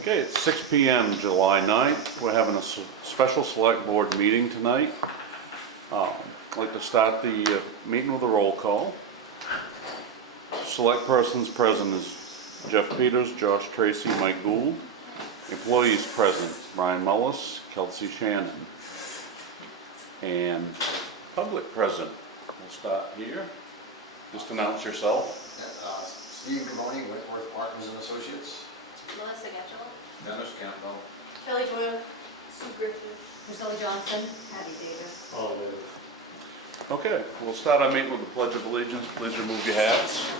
Okay, it's 6 p.m. July 9th. We're having a special select board meeting tonight. I'd like to start the meeting with a roll call. Select persons present is Jeff Peters, Josh Tracy, Mike Gould. Employees present, Brian Mullis, Kelsey Shannon. And public present. We'll start here. Just announce yourself. Steve Gamoni, Whitworth Partners and Associates. Melissa Getchell. Dennis Campbell. Kelly Boyle. Sue Griffith. Priscilla Johnson. Abby Davis. Okay, we'll start our meeting with the Pledge of Allegiance. Please remove your hats.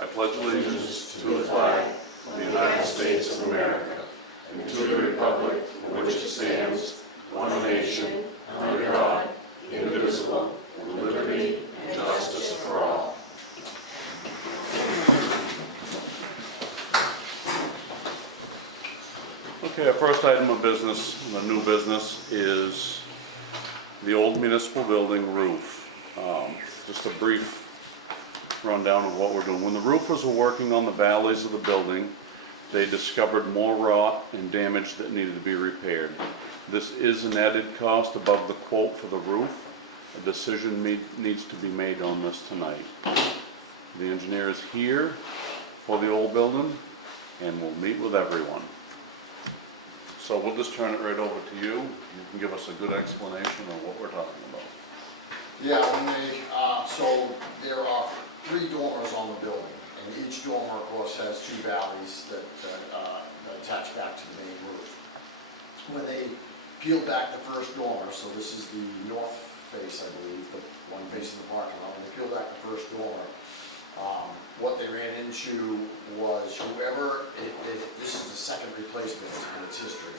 I pledge allegiance to the flag of the United States of America and to the republic for which it stands, one nation, under God, indivisible, with liberty and justice for all. Okay, our first item of business, the new business, is the old municipal building roof. Just a brief rundown of what we're doing. When the roofers were working on the valleys of the building, they discovered more rot and damage that needed to be repaired. This is an added cost above the quote for the roof. A decision needs to be made on this tonight. The engineer is here for the old building and will meet with everyone. So we'll just turn it right over to you. You can give us a good explanation of what we're talking about. Yeah, so there are 3 dormers on the building, and each dormer, of course, has 2 valleys that attach back to the main roof. When they peeled back the first dormer, so this is the north face, I believe, the one facing the parking lot, when they peeled back the first dormer, what they ran into was this is the second replacement in its history,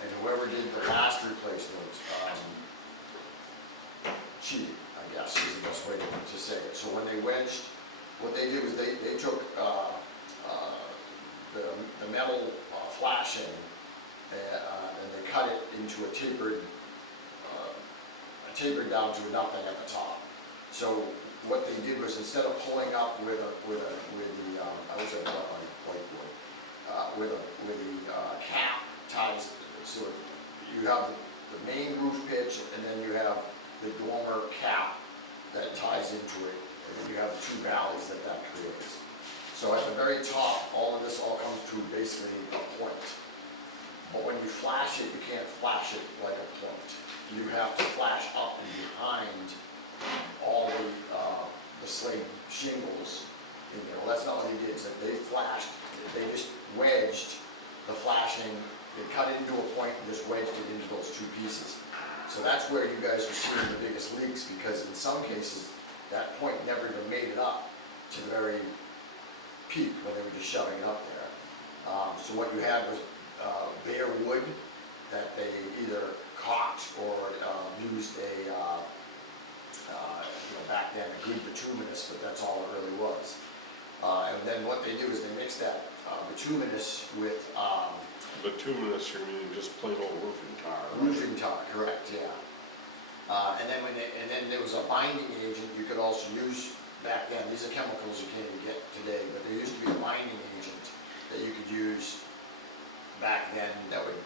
and whoever did the last replacement cheated, I guess, is the best way to say it. So when they wedged, what they did was they took the metal flashing and they cut it into a tapered down to nothing at the top. So what they did was, instead of pulling up with the cap ties, so you have the main roof pitch, and then you have the dormer cap that ties into it, and then you have the 2 valleys that creates. So at the very top, all this comes to basically a point. But when you flash it, you can't flash it like a point. You have to flash up and behind all the slate shingles in there. Well, that's not what they did. It's that they flashed, they just wedged the flashing, they cut it into a point and just wedged it into those 2 pieces. So that's where you guys are seeing the biggest leaks, because in some cases, that point never even made it up to the very peak when they were just shoving it up there. So what you had was bare wood that they either caulked or used back then a good bituminous, but that's all it really was. And then what they do is they mix that bituminous with Bituminous, you mean just plain old roofing tar? roofing tar, correct, yeah. And then there was a binding agent you could also use back then. These are chemicals you can't even get today, but there used to be a binding agent that you could use back then that would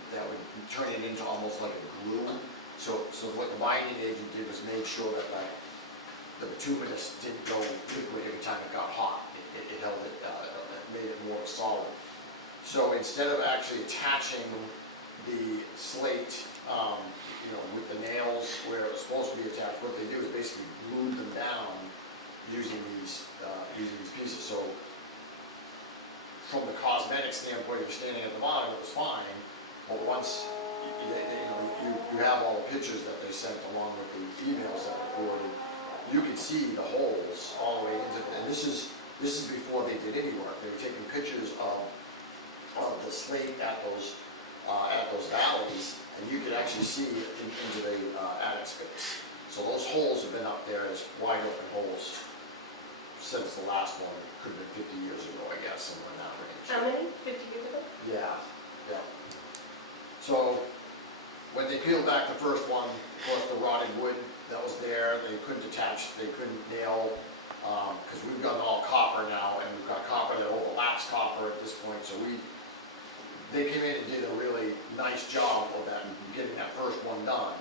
turn it into almost like a glue. So what the binding agent did was made sure that the bituminous didn't go liquid every time it got hot. It held it, made it more solid. So instead of actually attaching the slate, with the nails where it was supposed to be attached, what they do is basically glue them down using these pieces. So from the cosmetic standpoint, if you're standing at the bottom, it was fine. But once you have all the pictures that they sent along with the emails that were forwarded, you could see the holes all the way into it. And this is before they did any work. They were taking pictures of the slate at those valleys, and you could actually see into the attic space. So those holes have been up there as wide open holes since the last one. Could have been 50 years ago, I guess, somewhere in that range. How many? 50 years ago? Yeah. So when they peeled back the first one, of course, the rotted wood that was there, they couldn't attach, they couldn't nail, because we've got all copper now, and we've got copper that mass copper at this point, so they came in and did a really nice job of that, getting that first one done.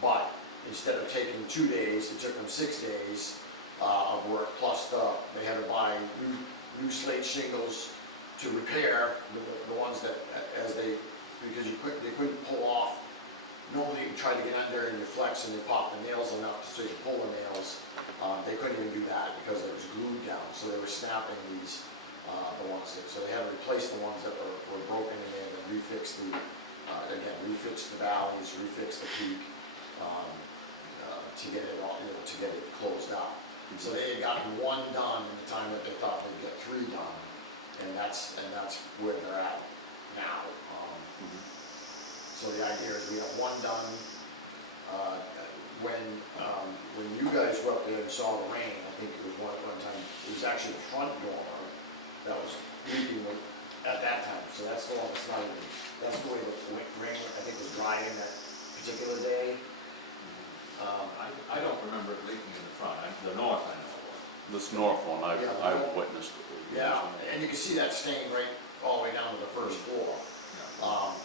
But instead of taking 2 days, it took them 6 days of work, plus they had to buy new slate shingles to repair the ones that, because they couldn't pull off. Normally you try to get under and you flex and you pop the nails enough so you can pull the nails. They couldn't even do that because it was glued down, so they were snapping these, so they had to replace the ones that were broken and they had to refix refix the valleys, refix the peak, to get it all, to get it closed out. So they had gotten 1 done in the time that they thought they'd get 3 done, and that's where they're at now. So the idea is we have 1 done. When you guys were up there and saw the rain, I think it was one time, it was actually the front dormer that was leaking at that time. So that's the one that's not even, that's the way the rain, I think, was drying that particular day. I don't remember it leaking in the front, the north I know of. This north one, Yeah, I've witnessed it. Yeah, and you can see that stain right all the way down to the first floor.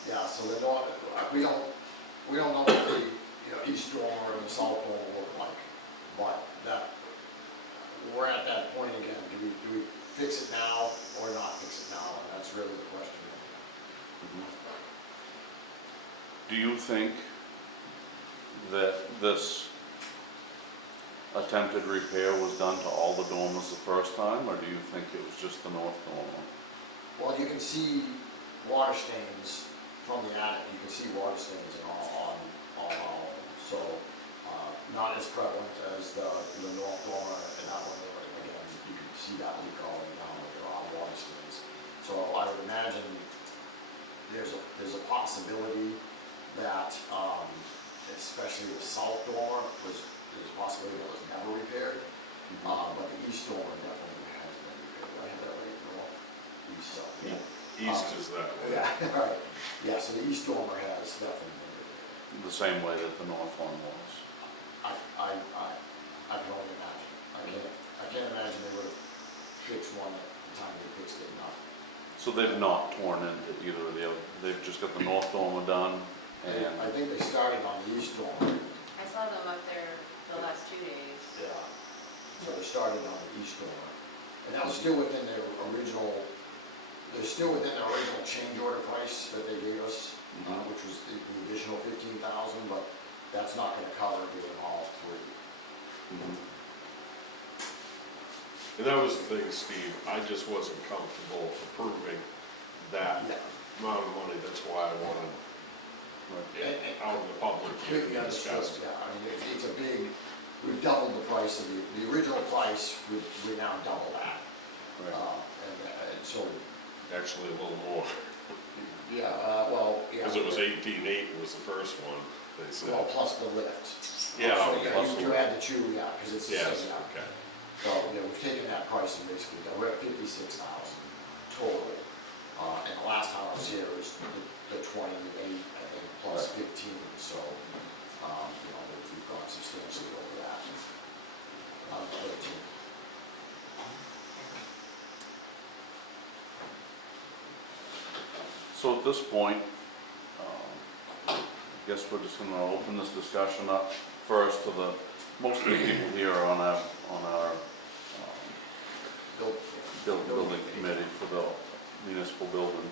Yeah, so the north, we don't know what the, east dormer and the south dormer look like, but we're at that point again. Do we fix it now or not fix it now? And that's really the question. Do you think that this attempted repair was done to all the dormers the first time, or do you think it was just the north dormer? Well, you can see water stains from the attic. You can see water stains on all of them. So not as prevalent as the north dormer, and that one, again, you can see that leak all the way down. There are water stains. So I would imagine there's a possibility that, especially the south dormer, there's a possibility that was never repaired. But the east dormer definitely has been repaired. I have that right, north, east, south. Yeah. East is that way. Yeah, right. Yeah, so the east dormer has definitely been repaired. The same way that the north one was. I can only imagine. I can't imagine they would have fixed one at the time they fixed it, not. So they've not torn into either of the other, they've just got the north dormer done, and I think they started on the east dormer. I saw them up there the last 2 days. Yeah. So they started on the east dormer. And that was still within their original, they're still within their original change order price that they gave us, which was the additional 15,000, but that's not gonna cover doing all 3. And that was the thing, Steve, I just wasn't comfortable approving that Yeah. amount of money. That's why I wanted it out in the public to Completely understood, discuss. yeah, I mean, it's a big, we've doubled the price of the original price, we now double that. right. And so, Actually, a little more, yeah, well, yeah. because it was 18.8 was the first one, they said. Well, plus the lift. Yeah, So, plus you add the 2, yeah, because it's the Yes, same, yeah. okay. So, yeah, we've taken that price and basically, we're at 56,000 total. And the last time I was here was the 28, I think, plus 15, so, we've gone substantially over that. 13. So at this point, I guess we're just gonna open this discussion up first to most of the people here are on our building committee for the municipal building.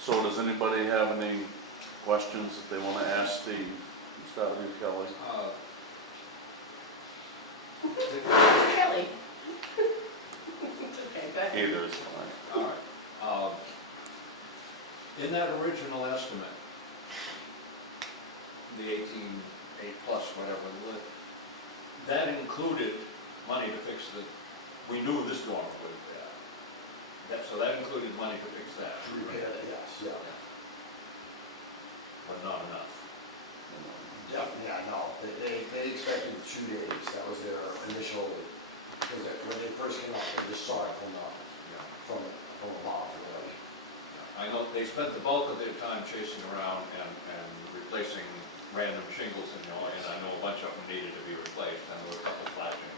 So does anybody have any questions that they wanna ask Steve? Start with you, Kelly. Kelly. It's okay, go ahead. Either is fine. All right. In that original estimate, the 18.8 plus whatever, that included money to fix we knew this dormer would, so that included money to fix that. To repair that, yes, yeah. But not enough. Yeah, no, they expected 2 days, that was their initial, because when they first came up, they just saw it from above, really. I know they spent the bulk of their time chasing around and replacing random shingles, and I know a bunch of them needed to be replaced, and there were a couple flashings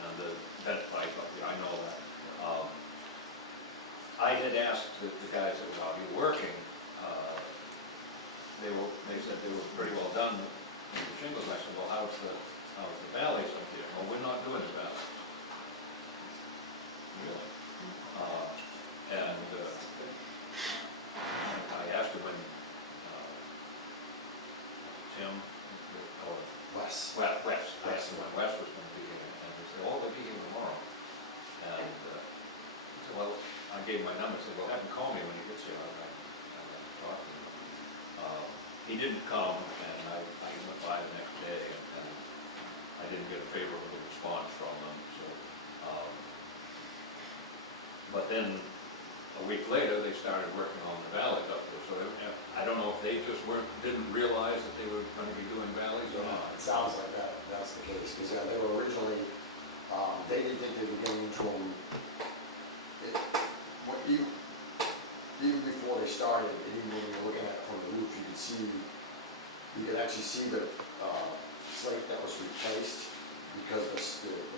and the vent pipe up there, I know that. I had asked the guys that were already working, they said they were pretty well done with the shingles. I said, well, how's the valleys up here? Well, we're not doing the valleys. Really? And I asked him when, Tim, or Wes. Wes, I asked him when Wes was going to be here, and he said, oh, they'll be here tomorrow. And he said, well, I gave him my number, I said, well, have him call me when he gets here, I'd like to talk to him. He didn't come, and I went by the next day, and I didn't get a favorable response from them, so. But then, a week later, they started working on the valleys up there, so I don't know if they just didn't realize that they were gonna be doing valleys or not. It sounds like that's the case, because they were originally, they didn't think they'd be getting into them. Even before they started, and even when you were looking at it from the roof, you could actually see the slate that was replaced, because the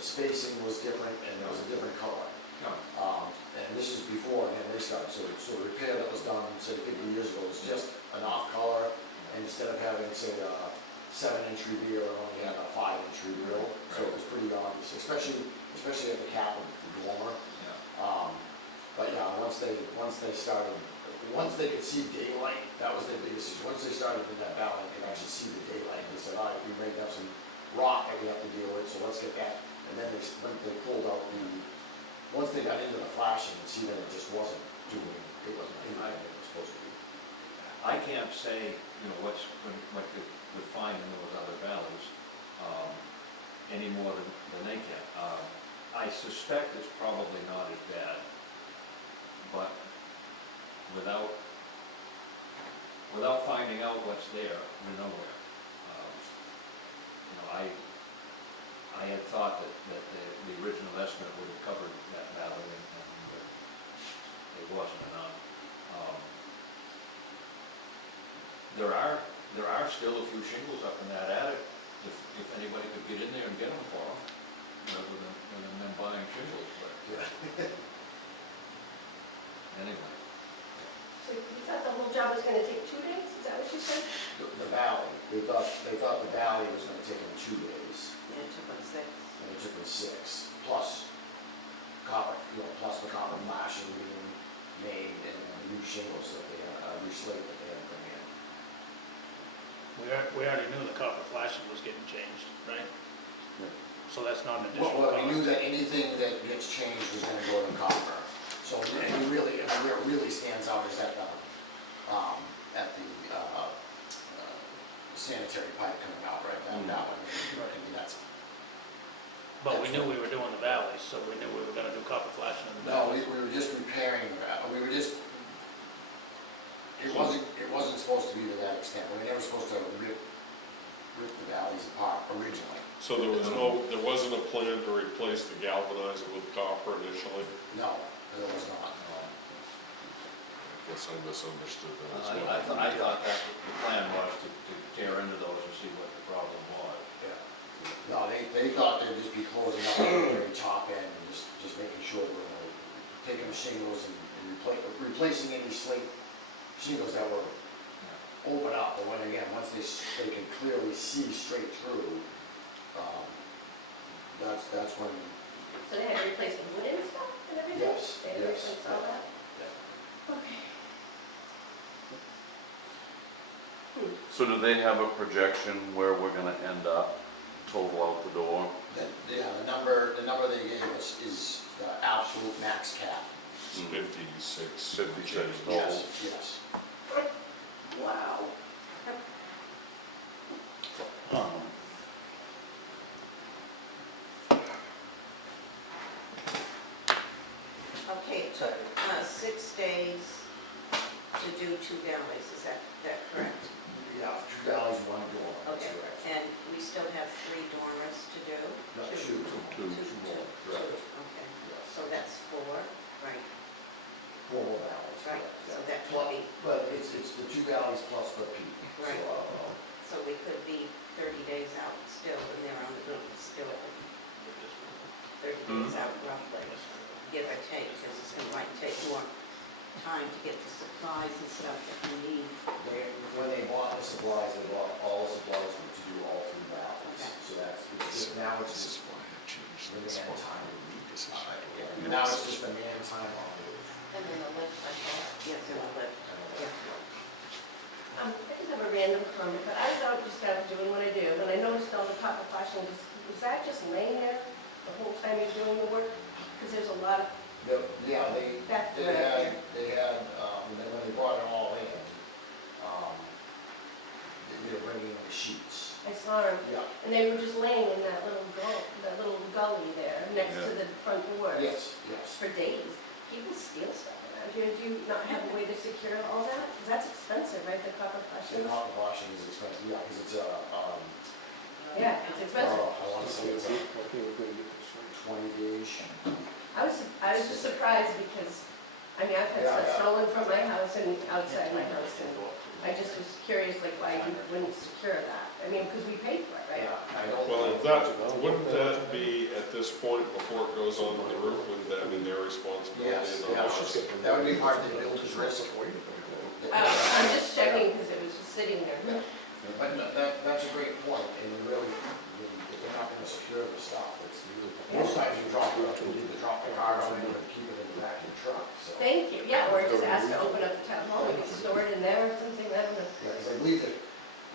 spacing was different and there was a different color. No. And this is before, again, they started, so the repair that was done, say 50 years ago, was just an off color, and instead of having, say, a 7-inch reveal, it only had a 5-inch reveal, so it was pretty obvious, especially at the cap of the dormer. Yeah. But yeah, once they could see daylight, that was their biggest issue. Once they started in that valley, they could actually see the daylight, they said, all right, we may have some rock that we have to deal with, so let's get that. And then when they pulled out once they got into the flashing, and see that it just wasn't doing anything it was supposed to be. I can't say, what they would find in those other valleys, any more than they can. I suspect it's probably not as bad, but without finding out what's there, we're nowhere. I had thought that the original estimate would have covered that valley, and it wasn't enough. There are still a few shingles up in that attic, if anybody could get in there and get them for them, rather than them buying shingles, but anyway. So you thought the whole job was gonna take 2 days, is that what you said? The valley, they thought the valley was gonna take them 2 days, Yeah, it took them 6. and it took them 6, plus copper, plus the copper flashing being made, and the new shingles that they had, new slate that they had to bring in. We already knew the copper flashing was getting changed, right? So that's not an additional Well, we knew cost. that anything that gets changed was gonna go to copper. So where it really stands out is at the sanitary pipe coming out, right, that one, I mean, that's, But we knew we were doing the valleys, so we knew we were gonna do copper flashing in the no, valleys. we were just repairing the valve, it wasn't supposed to be to that extent, we were never supposed to rip the valleys apart originally. So there wasn't a plan to replace the galvanizer with copper initially? No, there was not. Guess I misunderstood that as well. I thought that the plan was to tear into those and see what the problem was. Yeah. No, they thought they'd just be closing up the very top end and just making sure they were taking the shingles and replacing any slate shingles that were open up, but when again, once they can clearly see straight through, that's when, So they had to replace the wood and stuff and everything? Yes, They had to yes. replace all that? Okay. So do they have a projection where we're gonna end up, total out the door? yeah, the number they gave us is the absolute max cap. It's 56. 56 total. Yes. Wow. Okay, it took 6 days to do 2 valleys, is that correct? Yeah, 2 valleys, 1 door, that's Okay, correct. and we still have 3 dormers to do? No, Two. two. Okay, Yes. so that's 4, right, 4 more valleys. right, correct, so yeah. that could be, But it's the 2 valleys plus the peak. So, Right. so we could be 30 days out still, and they're on the roof still, 30 days out roughly, give or take, because it's going to might take more time to get the supplies and stuff that you need? When they bought the supplies, they bought all the supplies to do all three valleys. Okay. So that's, it's just, now it's This is just why I changed the this man one. time. Decision. Now it's just the man time on the roof. And then the lift, I thought. Yes, in the lift. I just have a random comment, but I was out just out doing what I do, and I noticed all the copper flashing, was that just laying there the whole time you're doing the work? Because there's a lot of Yeah, they back to They it. had, and then when they brought it all in, they were bringing in the sheets. I saw them, Yeah. and they were just laying in that little gully there, next to the front door. Yes, yes. For days. People steal stuff around here. Do you not have a way to secure all that? Because that's expensive, right, the copper And flashing? hot washing is expensive, yeah, because it's Yeah, it's expensive. I want to say it's a 20 gauge. I was just surprised because, I mean, I've had Yeah, stuff yeah. stolen from my house and outside my house, and I just was curious, like, why you wouldn't secure that? I mean, because we paid for it, right? Yeah, I don't. Well, wouldn't that be, at this point, before it goes on the roof, wouldn't that be their responsibility? Yes, and the yeah, house? that would be part of the builder's risk. I'm just checking because it was just sitting there. Yeah. But that's a great point, and you really, you're not gonna secure the stuff, it's, most times you drop it, you either drop the car on it or keep it in the back of the truck, so. Thank you, yeah, or just ask to open up the town hall, we can store it in there or something, I don't know. Yeah, because I believe that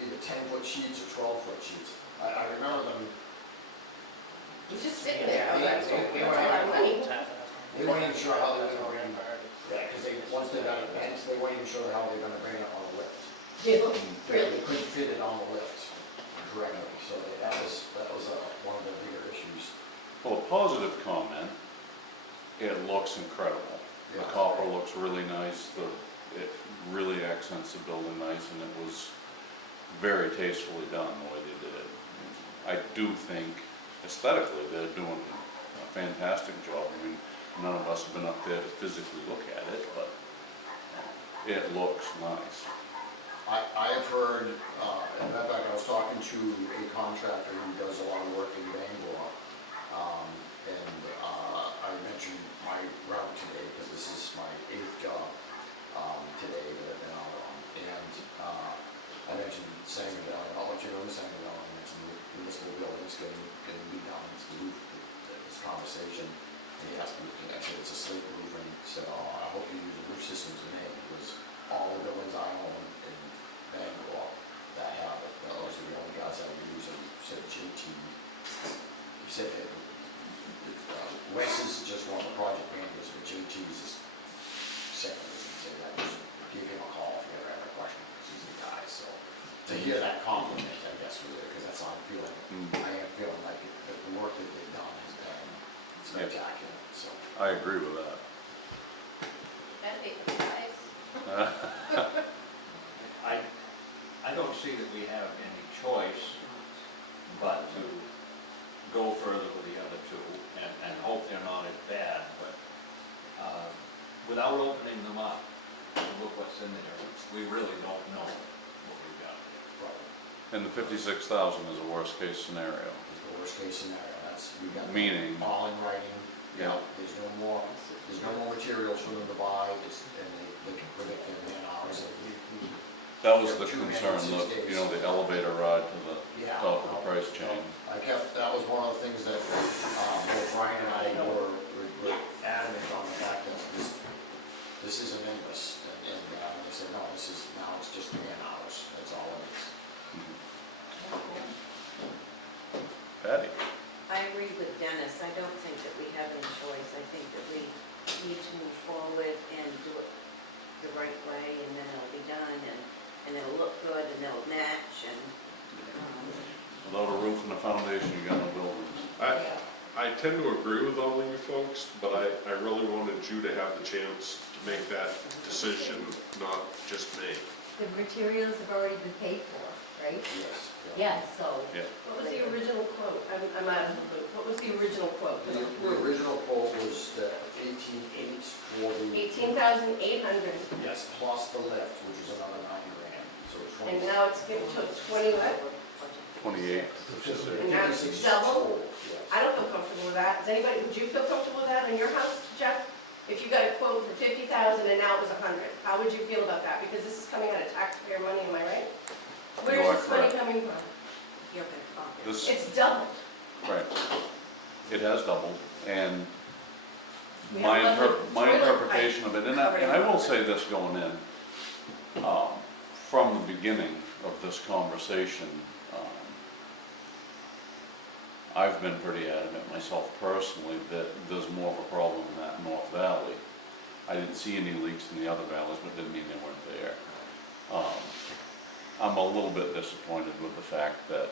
either 10-foot sheets or 12-foot sheets, I remember them, It's just sitting there, I'm like, They- they that's were a lot of money. they weren't even sure how they were gonna bring, yeah, because once they got it bent, they weren't even sure how they were gonna bring it on the lift. They Really? couldn't fit it on the lift correctly, so that was one of the bigger issues. Well, a positive comment, it looks incredible. The Yeah. copper looks really nice, it really accents the building nice, and it was very tastefully done the way they did it. I do think aesthetically, they're doing a fantastic job. I mean, none of us have been up there to physically look at it, but it looks nice. I have heard, in fact, I was talking to a contractor who does a lot of work in Bangor, and I mentioned my route today, because this is my 8th job today that I've been out on, and I mentioned Sangerville, I'll let you know Sangerville, I mentioned the municipal buildings getting redone, it's the roof, this conversation, and he asked me, I said, it's a slate roof, and he said, oh, I hope you use the roof systems in it, because all the buildings I own in Bangor that have it, those are the only guys I use, and he said JT, he said that Wes is just one of the project managers, but JT is his secretary, he said, I just give him a call if you ever have a question, because he's the guy, so. To hear that compliment, I guess, because that's how I'm feeling, I am feeling like the work that they've done has been spectacular, so. I agree with that. That'd be nice. I don't see that we have any choice but to go further with the other two and hope they're not as bad, but without opening them up and look what's in there, we really don't know what we've got. And the 56,000 is a worst case scenario. It's the worst case scenario, that's, we got. Meaning- All in writing, Yeah. there's no more materials for them to buy, and they can predict their man hours. That was the concern, the elevator ride to the Yeah. top of the price chain. That was one of the things that, both Brian and I were adamant on the fact that this isn't endless, and they said, no, now it's just man hours, that's all it is. Patty? I agree with Dennis, I don't think that we have any choice, I think that we need to move forward and do it the right way, and then it'll be done, and it'll look good, and it'll match, and, Without a roof and a foundation, you got no buildings. I tend to agree with all of you folks, but I really wanted you to have the chance to make that decision, not just me. The materials have already been paid for, right? Yes. Yeah, so. Yeah. What was the original quote? I'm out of the loop. What was the original quote? The original quote was the 18,800 for the. 18,800, Yes, plus the lift, which is another $9,000, so it's 20. and now it's getting to 20 what? 28. And now it's double? I don't feel comfortable with that. Does anybody, would you feel comfortable with that in your house, Jeff? if you got a quote for 50,000 and now it was 100, how would you feel about that? Because this is coming out of taxpayer money, am I right? You Where are is this money correct. coming from? You're gonna call it. This, It's doubled. right, it has doubled, and We my have left the toilet interpretation of it, and I will say this going in, from the beginning of this conversation, I've been pretty adamant myself personally that there's more of a problem in that North Valley. I didn't see any leaks in the other valleys, but didn't mean they weren't there. I'm a little bit disappointed with the fact that,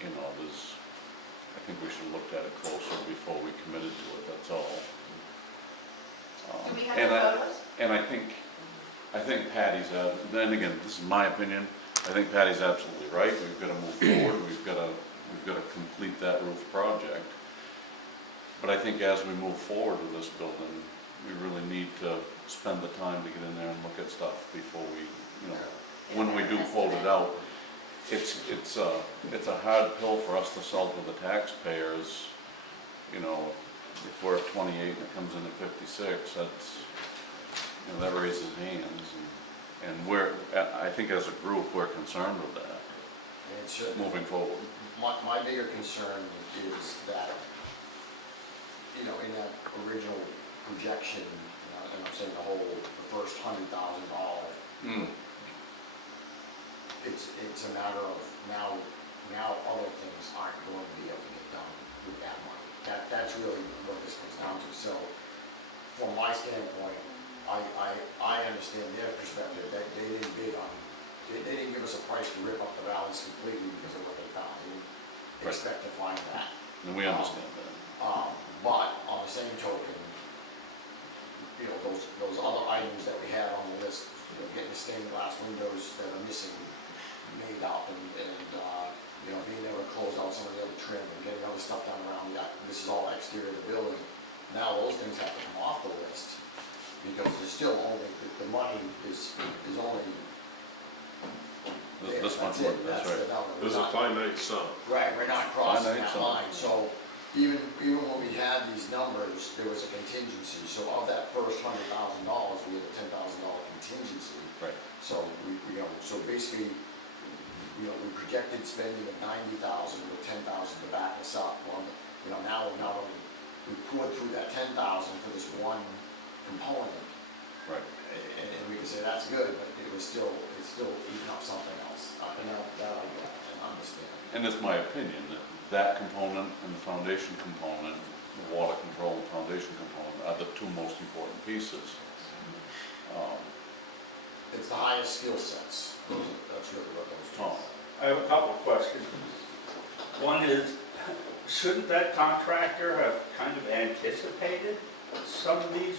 you know, I think we should have looked at it closer before we committed to it, that's all. Do we have And the I- photos? And I think Patty's, then again, this is my opinion, I think Patty's absolutely right, we've gotta move forward, we've gotta complete that roof project. But I think as we move forward with this building, we really need to spend the time to get in there and look at stuff before we, you know, when we do quote it out. It's a hard pill for us to sell to the taxpayers, you know, if we're at 28 and it comes in at 56, that's, you know, that raises hands. And I think as a group, we're concerned with that, And it's, moving forward. my bigger concern is that, you know, in that original projection, and I'm saying the first $100,000, it's a matter of now other things aren't going to be able to get done with that money. That's really what this comes down to. So from my standpoint, I understand their perspective, that they didn't bid on, they didn't give us a price to rip up the valleys completely because of what they found. They didn't Right. expect to find that. And we understand that. But on the same token, you know, those other items that we had on the list, you know, getting the stained glass windows that are missing, made up, and you know, being able to close out some of the other trim and getting other stuff done around this is all exterior of the building. Now those things have to come off the list, because there's still only, the money is only. there. This much That's it. money, that's the right. number. We're There's a not- finite sum. Right, we're not crossing Finite that sum. line, so even when we had these numbers, there was a contingency, so of that first $100,000, we had a $10,000 contingency. Right. So you know, so basically, you know, we projected spending of 90,000 with 10,000 to back us up. Well, you know, now we're not only, we poured through that 10,000 for this one component, Right. and we can say that's good, but it's still eating up something else. And that I get and understand. And it's my opinion that that component and the foundation component, the water control and foundation component are the two most important pieces. It's the highest skill sets. That's really what those two Oh. are. I have a couple of questions. One is, shouldn't that contractor have kind of anticipated some of these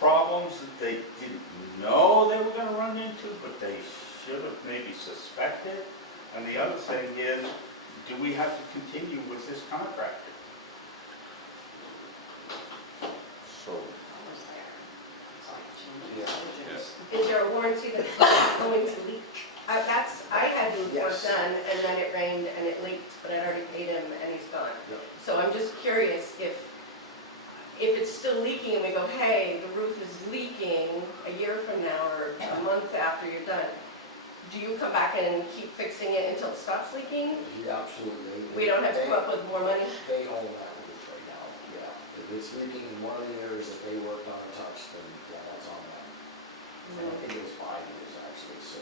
problems that they didn't know they were gonna run into, but they should have maybe suspected? And the other thing is, do we have to continue with this contractor? So, Almost there. It's like changing Yeah. soldiers. Is there a warranty that it's not going to leak? I had the work Yes. done, and then it rained and it leaked, but I'd already paid him and he's gone. Yep. So I'm just curious if it's still leaking and we go, hey, the roof is leaking a year from now or a month after you're done, do you come back and keep fixing it until it stops leaking? Yeah, absolutely. We don't have to come up with more money? They own that roof right now, yeah. If it's leaking in one of the areas that they worked on and touched, then yeah, that's on them. And I think it was 5 years actually, so.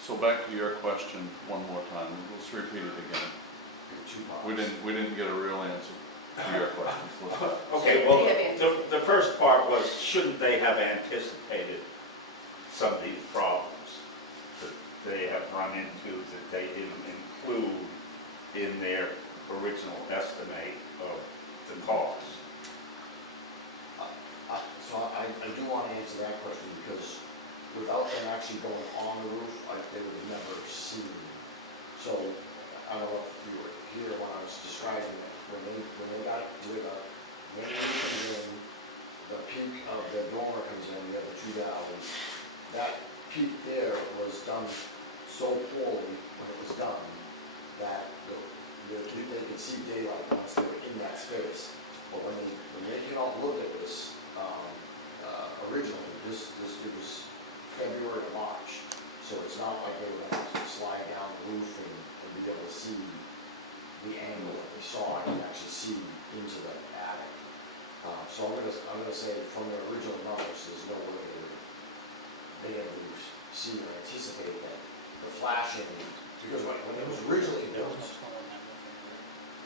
so back to your question one more time, let's repeat it again. there are two parts. We didn't get a real answer to your question. Let's- Okay, well, They have the first part was, shouldn't they have anticipated some of these problems that they have run into that they didn't include in their original estimate of the cost? So I do want to answer that question, because without them actually going on the roof, they would have never seen. So, I don't know if you were here when I was describing it, when they got where the main roof comes in, the peak of the dormer comes in, you have the two valleys. That peak there was done so poorly when it was done, that they could could see daylight once they were in that space. But when they came out and looked at this, originally, it was February or March. So it's not like they were gonna slide down the roof and be able to see the angle that they saw, and actually see into the attic. So I'm gonna say from their original numbers, there's no way they ever see or anticipate that the flashing, because when it was originally built,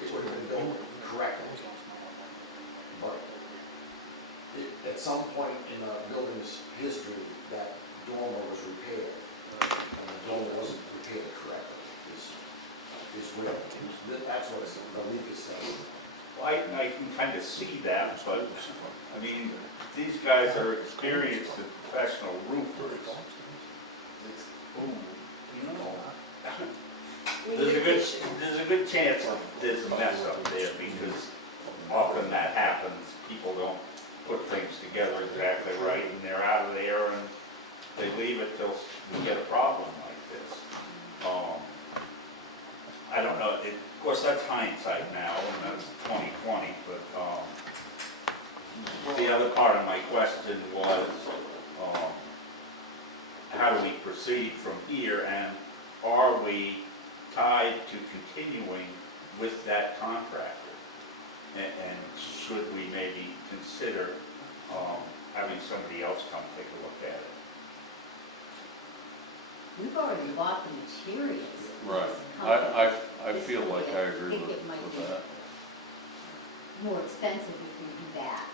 it would have been built correctly. But at some point in the building's history, that dormer was repaired, and the dormer wasn't repaired correctly, is where, that's what the leak is saying. Well, I can kind of see that, but, I mean, these guys are experienced and professional roofers. It's, ooh, you know, there's a good chance there's a mess up there, because often that happens. People don't put things together exactly right, and they're out of there, and they leave it till we get a problem like this. I don't know, of course, that's hindsight now, and that's 2020, but, the other part of my question was, how do we proceed from here, and are we tied to continuing with that contractor? And should we maybe consider, having somebody else come take a look at it? We've already bought the materials. Right. I feel like I agree think with it might be that. more expensive if we do that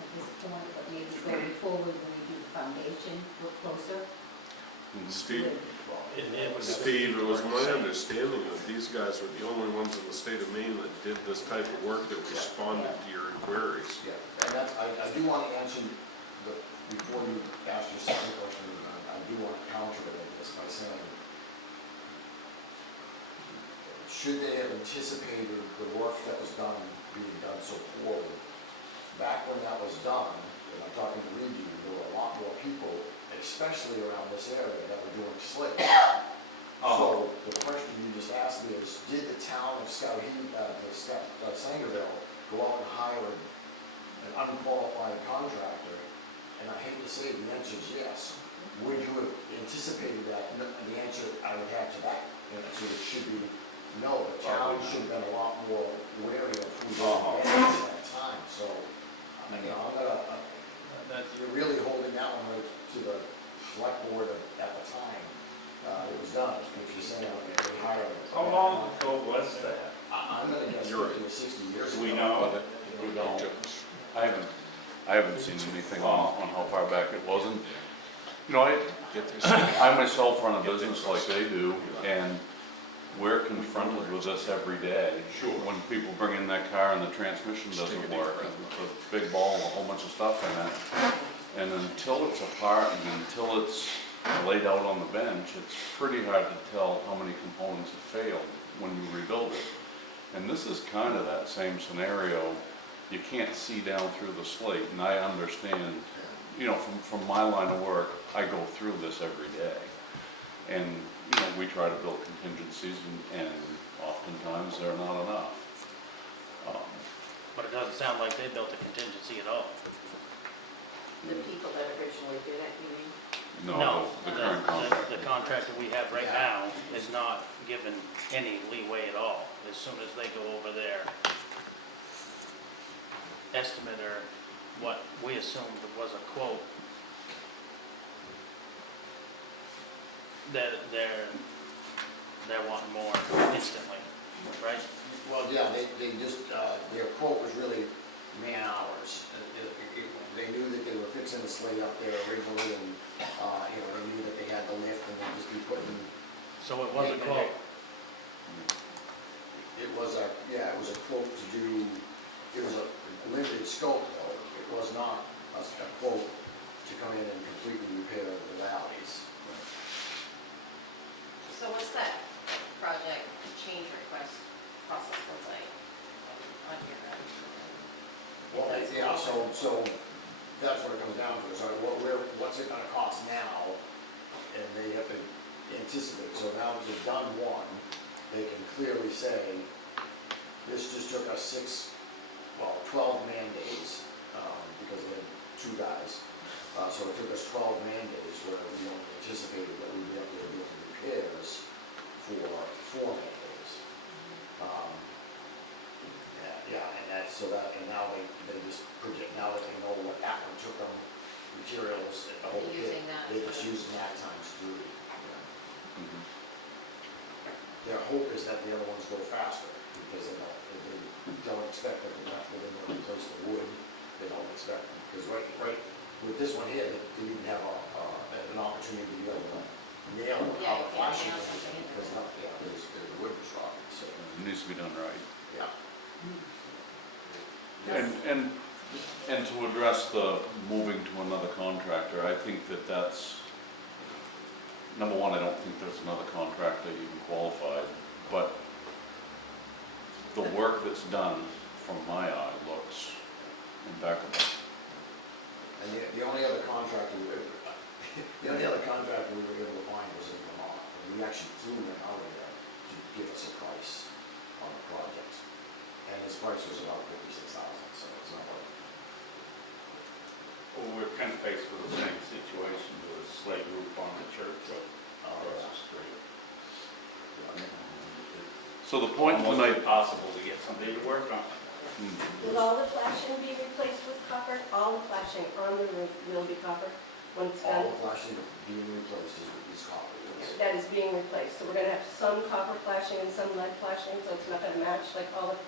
at this point, but maybe going forward when we do the foundation, look closer. Steve, It was- Steve, it was my understanding that these guys were the only ones in the state of Maine that did this type of work that responded to your inquiries. Yeah, and that's, I do want to answer before you ask your second question, I do want to counter this by saying, should they have anticipated the work that was done being done so poorly? Back when that was done, and I'm talking to Reed, there were a lot more people, especially around this area, that were doing slick. So the question you just asked me is, did the town of Sangerville go out and hire an unqualified contractor? And I hate to say it, the answer is yes. Would you have anticipated that? The answer I would have to that answer should be no. The town should have been a lot more wary of who they were getting at that time. So, you're really holding that one right to the select board at the time. It was done, if you're saying they hired. How long ago was that? I'm gonna guess 50 or 60 years Do ago. we know? We don't. I haven't seen anything on how far back it was, and, you know, I myself run a business like they do, and we're confronted with this every day. Sure. When people bring in that car and the transmission doesn't work, and it's a big ball and a whole bunch of stuff in it. And until it's apart and until it's laid out on the bench, it's pretty hard to tell how many components have failed when you rebuild it. And this is kind of that same scenario. You can't see down through the slate, and I understand, you know, from my line of work, I go through this every day. And, you know, we try to build contingencies, and oftentimes they're not enough. But it doesn't sound like they built a contingency at all. The people that originally did it, you mean? No, the current contract. The contractor we have right now is not given any leeway at all. As soon as they go over their estimate or what we assumed was a quote, they're wanting more instantly, right? Well, yeah, they just, their quote was really man hours. They knew that they were fixing the slate up there originally, and, they knew that they had the lift, and they'd just be putting. So it was a quote. It was a quote to do, it was a limited scope though. It was not a quote to come in and completely repair the valleys. So what's that project change request process look like on your end? Well, yeah, so that's what it comes down to, so what's it gonna cost now? And they have to anticipate, so now that they've done one, they can clearly say, This just took us 12 man days, because we had 2 guys. So it took us 12 man days, where we only anticipated that we'd be up there doing repairs for 4 man days. And that's, and now they just project, now that they know what Ackman took them, materials, the whole kit, Using that. they're just using that times 3. Mhm. Their hope is that the other ones go faster, because they don't expect that they're not going to replace the wood. They don't expect, because right, with this one here, they didn't have an opportunity to be able to nail the Yeah, you power can't flashing, nail something in because the wood was rotten, so, It needs to be done right. yeah. And to address the moving to another contractor, I think that's, number one, I don't think there's another contractor even qualified, but the work that's done, from my eye, looks impeccable. And the only other contractor we were able to find was in Vermont, and we actually flew him out of there to give us a price on the project. And his price was about $56,000, so it's not like. Well, we're kind of faced with the same situation with a slate roof on the church across the street. So the point Almost tonight, impossible to get somebody to work on it. Will all the flashing be replaced with copper? All the flashing on the roof will be copper when it's All done? the flashing being replaced is copper, yes. That is being replaced, so we're gonna have some copper flashing and some lead flashing, so it's not gonna match, like all the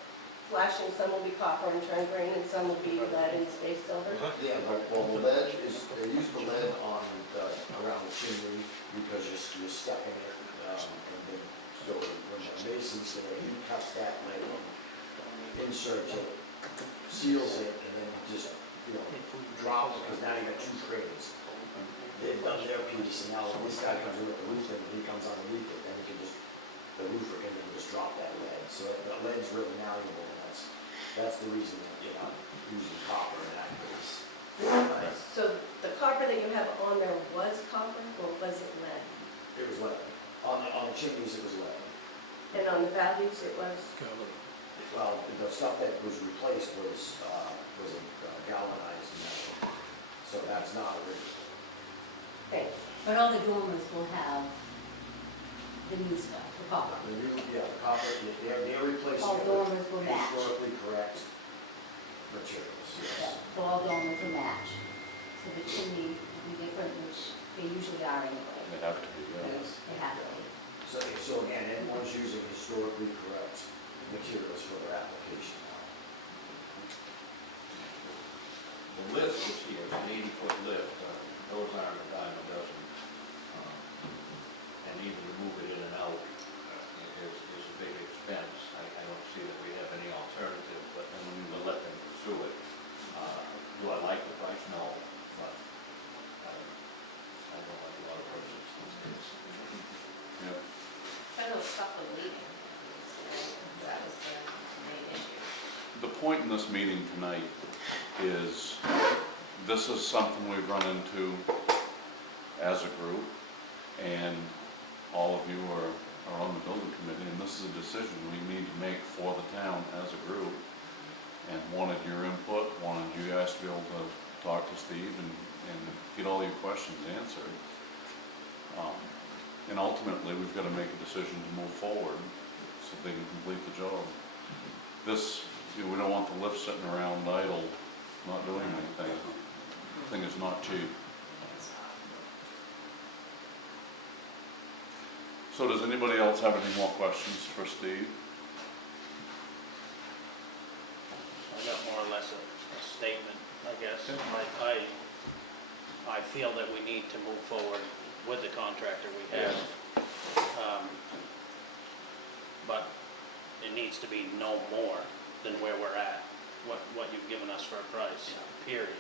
flashing, some will be copper and turn green, and some will be lead and space silver. Yeah, well, the lead is, they use the lead on around the chimney because you're stepping it, and then, so when the mason's there, he cuts that lead and inserts it, seals it, and then just, drops it, because now you got 2 trades. They've done their piece, and now this guy comes in with the roof, and he comes underneath it, then he can just, the roofer can then just drop that lead. So the lead's really malleable, and that's the reason that you're not using copper in that case. So the copper that you have on there was copper, or was it lead? It was lead. On the chimneys, it was lead. And on the values, it was? Well, the stuff that was replaced was a galvanized metal, so that's not original. Okay, But all the dormers will have the new stuff, the copper. The copper, they're replacing All it dormers with will match. historically correct materials, yes. So all dormers will match. So the chimney will be different, which they usually are anyway. they have to be, yeah. They have to be. So again, everyone's using historically correct materials for their application now. The lift is here, it's an 80-foot lift, those aren't a dime a dozen. And even to move it in and out is a big expense. I don't see that we have any alternative, but we'll let them pursue it. Do I like the price? No, but I don't like a lot of prices these days. Yeah. But it was stuff with leaking. That was the main issue. The point in this meeting tonight is, this is something we've run into as a group, and all of you are on the building committee, and this is a decision we need to make for the town as a group. And wanted your input, wanted you guys to be able to talk to Steve and get all your questions answered. And ultimately, we've got to make a decision to move forward so they can complete the job. This, we don't want the lift sitting around idle, not doing anything. The thing is not cheap. So does anybody else have any more questions for Steve? I got more or less a statement, I guess. I feel that we need to move forward with the contractor we have. But it needs to be no more than where we're at, what you've given us for a price, period.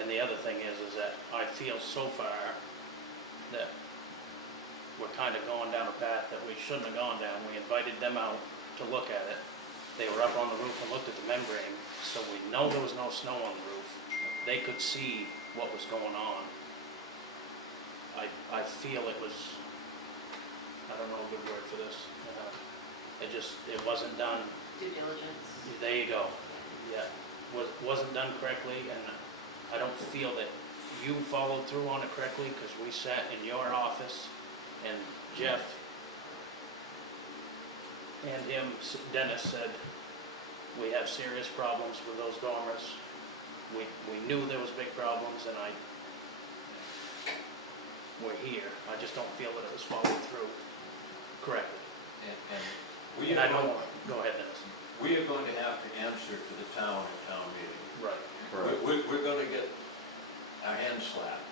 And the other thing is that I feel so far that we're kind of going down a path that we shouldn't have gone down. We invited them out to look at it. They were up on the roof and looked at the membrane, so we know there was no snow on the roof. They could see what was going on. I feel it was, I don't know a good word for this. it wasn't done, Due diligence. there you go. Yeah, wasn't done correctly, and I don't feel that you followed through on it correctly, because we sat in your office, and Jeff and him, Dennis said, we have serious problems with those dormers. We knew there was big problems, and we're here. I just don't feel that it was followed through correctly. And we And are I don't, going, go ahead, Dennis. we are going to have to answer to the town at town meeting. Right. We're gonna get our hands slapped.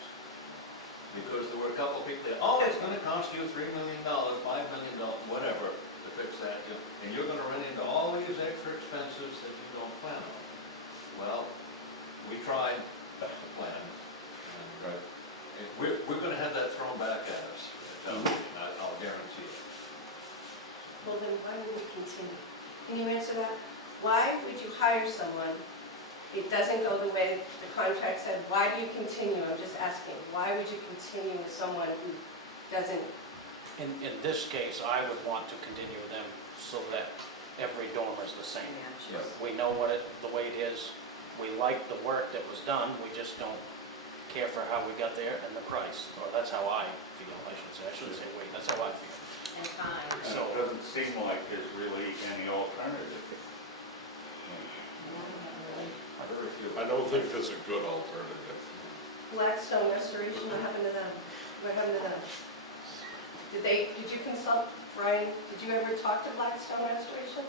Because there were a couple of people that, oh, it's gonna cost you $3 million, $5 million, whatever, to fix that, and you're gonna run into all these extra expenses that you don't plan on. Well, we tried to plan, and we're gonna have that thrown back at us, I'll guarantee it. Well, then why would we continue? Can you answer that? Why would you hire someone? It doesn't go the way the contract said. Why do you continue? I'm just asking. Why would you continue with someone who doesn't? In this case, I would want to continue them so that every dormer is the same. We know the way it is. We like the work that was done, we just don't care for how we got there and the price. Or that's how I feel, I should say. I shouldn't say wait, that's how I feel. And time. And So- it doesn't seem like there's really any alternative. Very few. I don't think there's a good alternative. Blackstone Restoration, what happened to them? What happened to them? Did you consult, Brian, did you ever talk to Blackstone Restoration?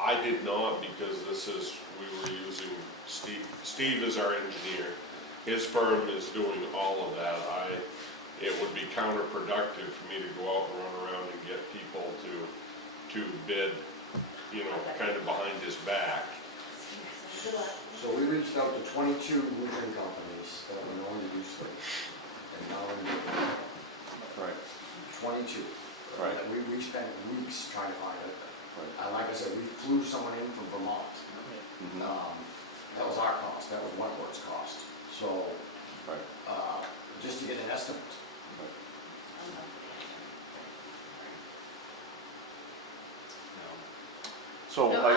I did not, because we were using Steve. Steve is our engineer. His firm is doing all of that. It would be counterproductive for me to go out and run around and get people to bid, kind of behind his back. So we reached out to 22 roofing companies that were known to do slate, and now we're doing Right. 22. Right. And we spent weeks trying to find it. And like I said, we flew someone in from Vermont. Mhm. That was our cost, that was Wentworth's cost. So, Right. just to get an estimate. So No, I,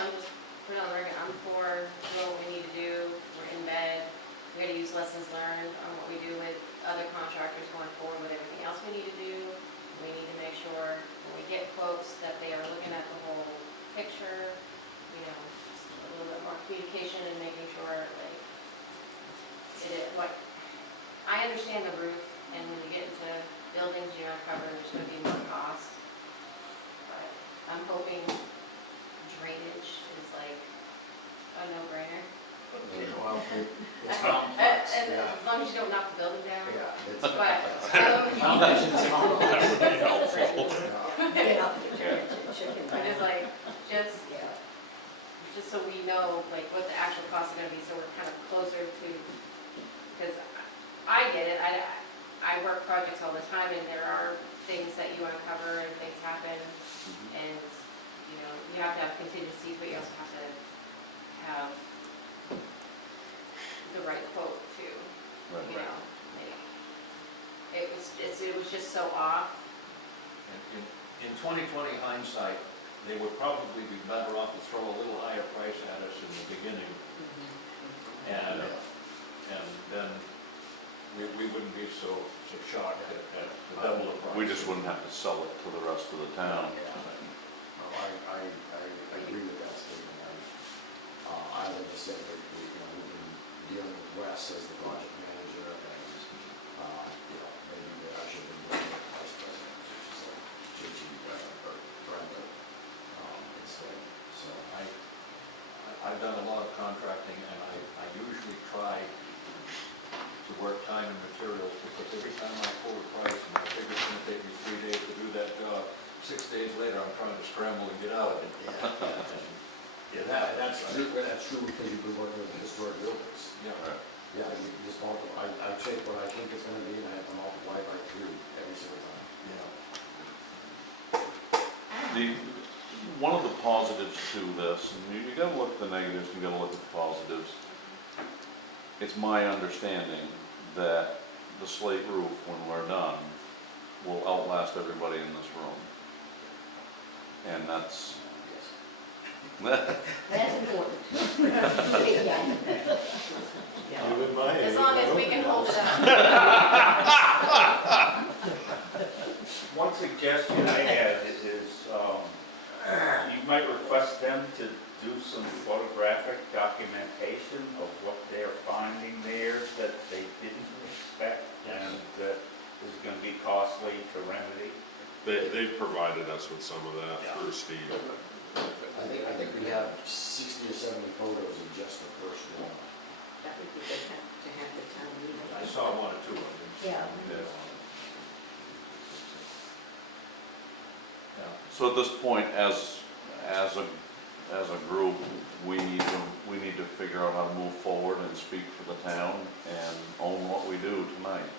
I'm just, put it on the record, I'm for doing what we need to do, we're in bed, we gotta use lessons learned on what we do with other contractors going forward with everything else we need to do. We need to make sure when we get quotes that they are looking at the whole picture, just a little bit more communication and making sure like, I understand the roof, and when you get into buildings you're not covered, there's gonna be more cost. But I'm hoping drainage is like a no-brainer. Well, it's complex, And yeah. as long as you don't knock the building down. Yeah, it's, But, foundation's complex. Yeah. I'm just like, just so we know like what the actual cost is gonna be, so we're kind of closer to, because I get it, I work projects all the time and there are things that you uncover and things happen, and, you have to have contingencies, but you also have to have the right quote too, Right. like, it was just so off. In 2020 hindsight, they would probably be better off to throw a little higher price at us in the beginning, and then we wouldn't be so shocked at the double the price. we just wouldn't have to sell it to the rest of the town. I agree with that statement. Like I said, we've been dealing with Wes as the project manager, and, maybe I should have been the vice president, which is like JG or Brenda, instead, so. I've done a lot of contracting, and I usually try to work time and materials, because every time I quote a price and I figure it's gonna take me 3 days to do that job, 6 days later, I'm trying to scramble and get out of it. That's true because you've been working with historic buildings. Yeah. Yeah, you just multiply, I take what I think it's gonna be and I have to multiply by 3 every single time. One of the positives to this, and you gotta look at the negatives, you gotta look at the positives. It's my understanding that the slate roof, when we're done, will outlast everybody in this room. And that's, That's important. Yeah. As long as we can hold it up. One suggestion I had is, you might request them to do some photographic documentation of what they're finding there that they didn't expect and that is gonna be costly to remedy. They've provided us with some of that through Steve. I think we have 60 or 70 photos of just the first one. That would be good to have the town meeting. I saw one or two of them. Yeah. Yeah. so at this point, as a group, we need to figure out how to move forward and speak for the town and own what we do tonight.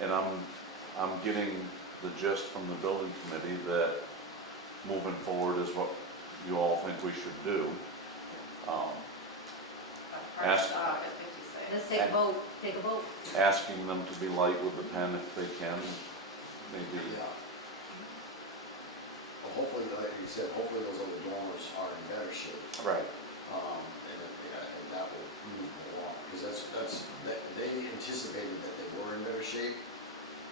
And I'm getting the gist from the building committee that moving forward is what you all think we should do. First off at 56. Let's take a vote. Asking them to be light with the pen if they can, maybe. Yeah. Well, hopefully, like you said, hopefully those other dormers are in better shape. Right. And that will move them along, because they anticipated that they were in better shape,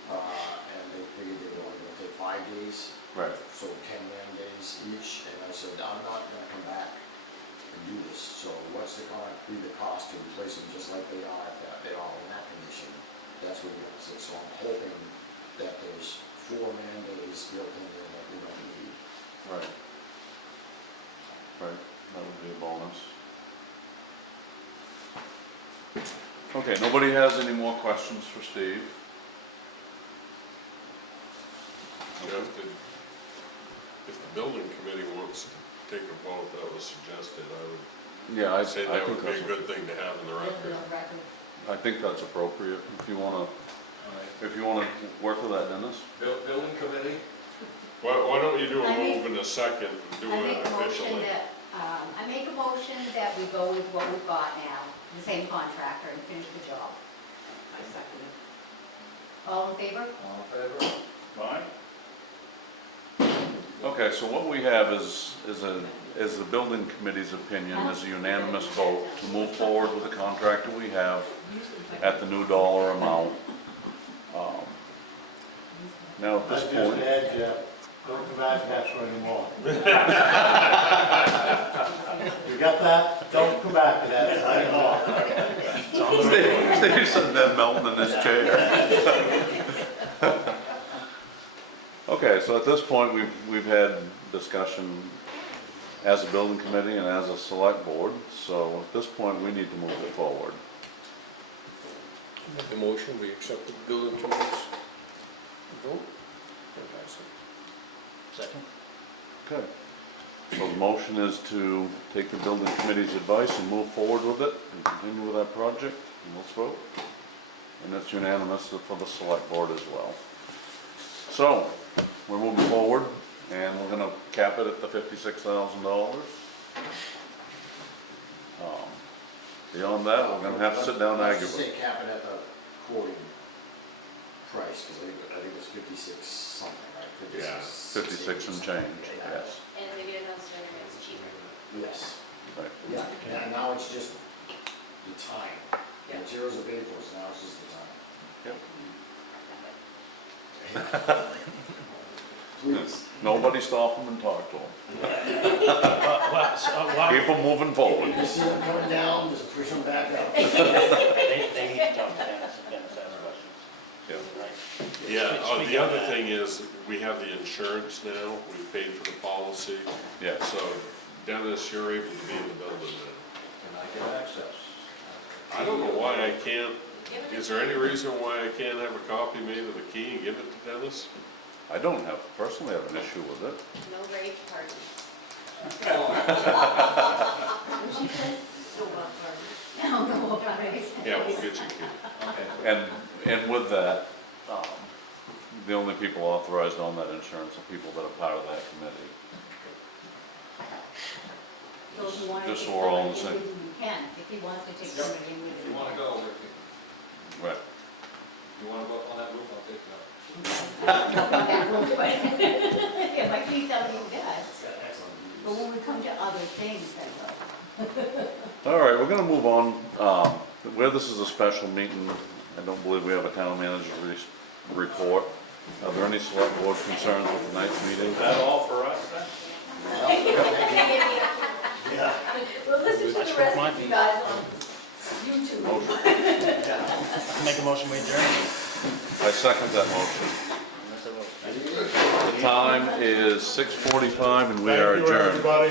and they figured they were only gonna take 5 days, Right. so 10 man days each, and I said, I'm not gonna come back and do this, so what's gonna be the cost to replace them just like they are, if they're all in that condition? That's what we have to say, so I'm hoping that there's 4 man days built in there that we don't need. Right. Right, that would be a bonus. Okay, nobody has any more questions for Steve? Jeff, if the building committee wants to take a vote that was suggested, I Yeah, I would say that think would be a that's, good thing to have in the record. I think that's appropriate, if you wanna work with that, Dennis? Building committee? Why don't you do a I make- move in a second and do I it make a motion officially? I make a motion that we go with what we've got now, the same contractor, and finish the job. I second it. All in favor? All in favor? Fine? Okay, so what we have is the building committee's opinion, is a unanimous vote to move forward with the contractor we have at the new dollar amount. Now, at this point, add, Jeff, don't come back and ask for any more. You got that? Don't come back and ask for any more. Steve's sitting there melting in his chair. Okay, so at this point, we've had discussion as a building committee and as a select board, so at this point, we need to move it forward. Make the motion, we accept the building committee's vote. Second? Okay. So the motion is to take the building committee's advice and move forward with it and continue with that project, and let's vote. And it's unanimous for the select board as well. So, we're moving forward, and we're gonna cap it at the $56,000. Beyond that, we're gonna have to sit down and Let's argue. just say cap it at the quoting price, because I think it's 56 something, right? Yeah, 56 and change, yes. And if we get it sooner, it's cheaper. Yes, Right. yeah, and now it's just the time. The materials are paid for, so now it's just the time. Please. Nobody stop them and talk to them. Well, Keep them moving forward. You see them coming down, just push them back up. they need to talk to Dennis, if Dennis has questions. Yeah. Right. Yeah, Speaking the of other that- thing is, we have the insurance now, we paid for the policy. Yeah. So Dennis, you're able to be in the building now. And I get access. I don't know why I can't, Give it is to there me. any reason why I can't have a copy made of the key and give it to Dennis? I don't personally have an issue with it. No rage parties. She says, Still want parties. no, no, okay. Yeah, we'll get you a key. Okay. And with that, the only people authorized on that insurance are people that are part of that committee. Those who want to Just take so we're all on the somebody same. with you, you can, if he wants to take somebody in with If him. you wanna go, if Right. you wanna go up on that roof, I'll take you up. I don't know about that roof, but, yeah, my trees don't even does. It's got excellent But views. when we come to other things, then we'll. All right, we're gonna move on. Where this is a special meeting, I don't believe we have a town manager report. Are there any select board concerns with tonight's meeting? Is that all for us then? Yeah. Well, listen to That's the rest what of you mine guys on YouTube. Make a motion, we adjourn. I second that motion. The time is 6:45 and we are Thank you, adjourned. everybody.